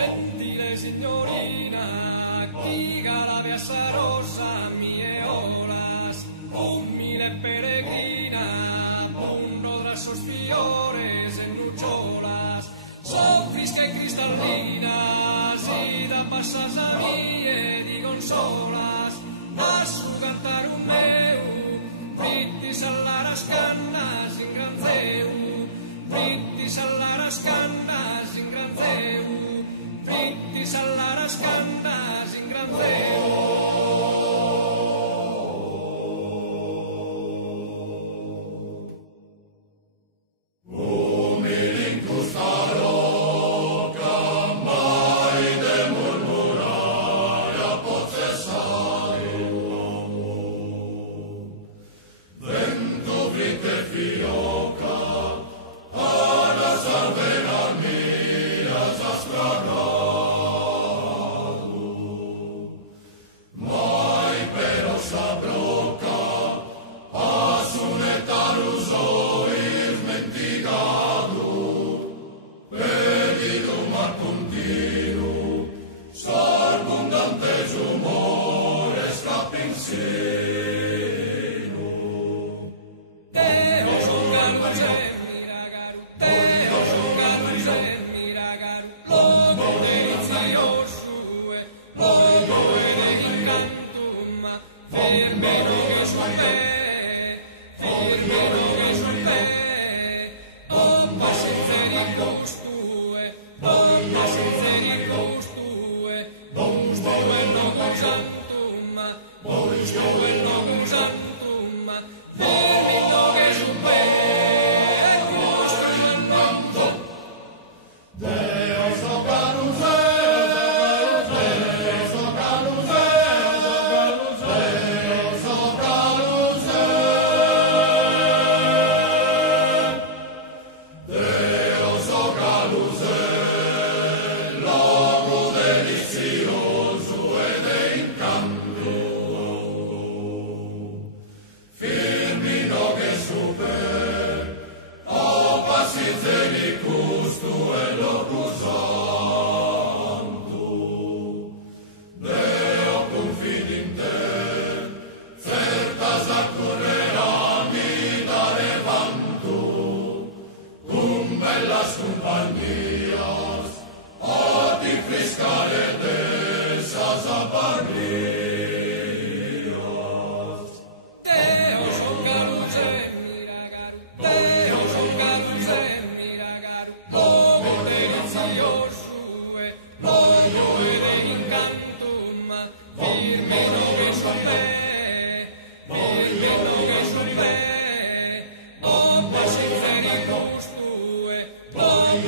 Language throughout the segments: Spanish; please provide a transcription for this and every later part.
Gentile signorina, chi la piazza rosa mie oras, umile peregrina, punno tra sus fiores en nucciolas, sofisca e cristallinas, y da passas a mie di consolas, a su cantarum meu, fritis allaras cannas in gran zeu, fritis allaras cannas in gran zeu, fritis allaras cannas in gran zeu.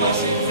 Voglio